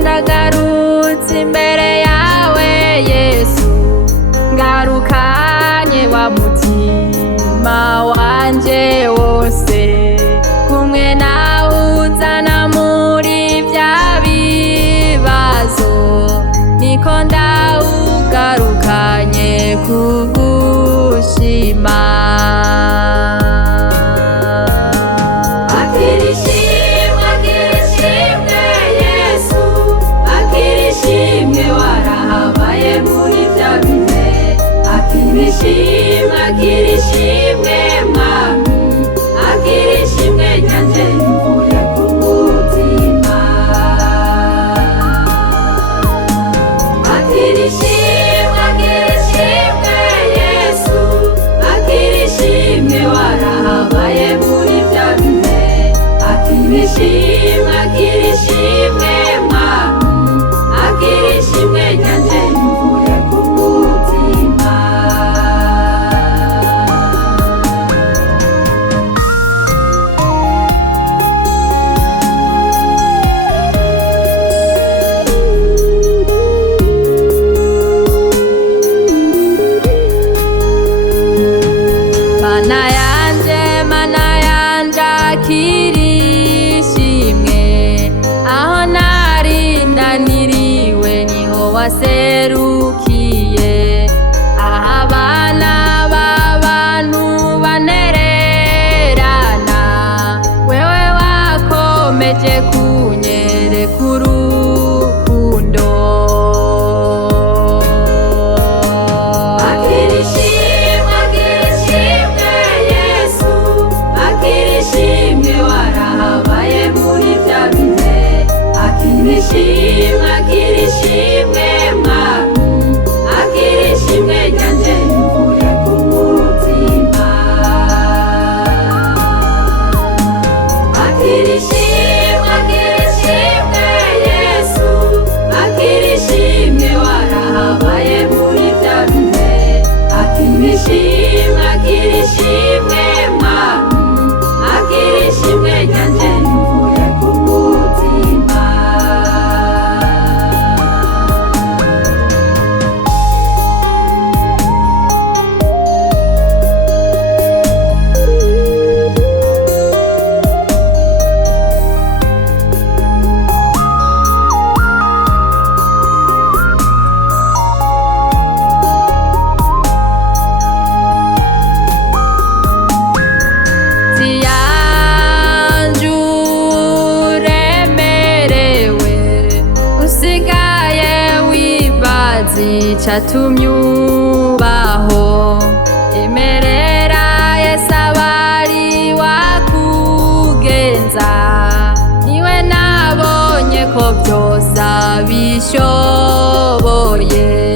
ndagarutse imbere yawe Yesu, ngarukanye wa mutima wanje wose, kumwe nawe uzana muri vya bibazo, niko ndawugarukanye kugushima. Akirishimwe mwami, akirishimwe ryanje rivuye ku mutima. Akirishimwe Yesu, akirishimwe warahabaye muri vya bihe. Akirishimwe mwami, akirishimwe ryanje rivuye ku mutima. Mana yanje akirishimwe, aho nari ndaniriwe niho waserukiye, aho abana b'abantu banererana, wewe wakomeje kunyereka urukundo. Akirishimwe mwami, akirishimwe ryanje rivuye ku mutima. Akirishimwe Yesu, akirishimwe warahabaye muri vya bihe. Akirishimwe mwami, akirishimwe ryanje rivuye ku mutima. Catumye ubaho, emerera Yesu abari wakugenza, niwe nabonye ko vyose abishoboye.